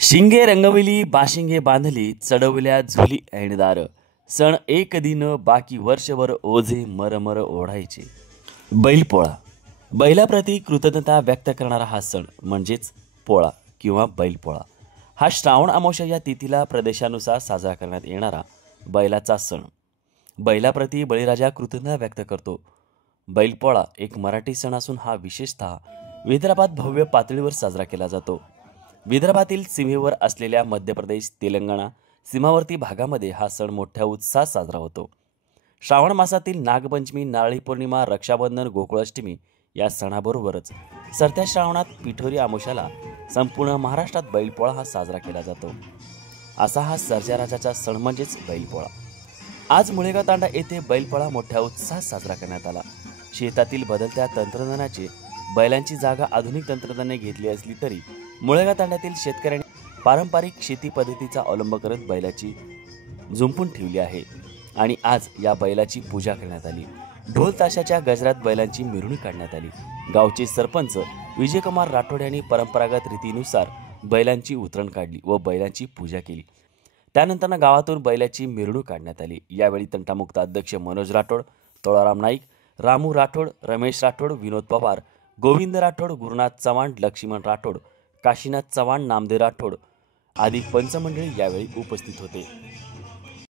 शिंगे रंगविली बाशिंगे बांधली चढवल्या झुली ऐणदार सण एक दिन बाकी वर्षभर ओझे मरमर ओढायचे। बैलपोळा बैलाप्रती कृतज्ञता व्यक्त करणारा हा सण म्हणजेच पोळा किंवा बैलपोळा। हा श्रावण अमावस्या या तिथीला प्रदेशानुसार साजरा करण्यात येणारा बैलाचा सण। बैलाप्रती बळीराजा कृतज्ञता व्यक्त करतो। बैलपोळा एक मराठी सण असून हा विशेषतः विदर्भात भव्य पातळीवर साजरा केला जातो। विदर्भातील सीमेवर असलेल्या मध्य प्रदेश तेलंगणा सीमावर्ती भागामध्ये हा सण मोठ्या उत्साहात साजरा होतो। श्रावण मासातील नागपंचमी, नारळी पौर्णिमा, रक्षाबंधन, गोकुळाष्टमी या सणाबरोबरच सरत्या श्रावणात पिठोरी अमावस्याला संपूर्ण महाराष्ट्रात बैलपोळा हा साजरा केला जातो। असा हा सर्जाराजाचा सण म्हणजेच बैलपोळा। आज मुळेगाव तांडा येथे बैलपोळा मोठ्या उत्साहात साजरा करण्यात आला। शेतातील बदलत्या तंत्रज्ञानाचे बैलांची जागा आधुनिक तंत्रज्ञानाने घेतली असली तरी मुळेगाव तांड्यातील शेतकऱ्यांनी पारंपरिक शेती पद्धतीचा अवलंब करत बैलाची जुंपून ठेवली आहे आणि आज या बैलाची पूजा करण्यात आली। ढोल ताशाच्या गजरात बैलांची मिरवणूक काढण्यात आली। गावचे सरपंच विजयकुमार राठोड यांनी परंपरागत रीतीनुसार बैलांची उतरण काढली व बैलांची पूजा केली। त्यानंतर गावातून बैलाची मिरवणूक काढण्यात आली। यावेळी तंटामुक्त अध्यक्ष मनोज राठोड, तोळाराम नाईक, रामू राठोड, रमेश राठोड, विनोद पवार, गोविंद राठोड, गुरुनाथ चव्हाण, लक्ष्मण राठोड, काशीनाथ चव्हाण, नामदेव राठोड आदी पंचमंडळी यावेळी उपस्थित होते।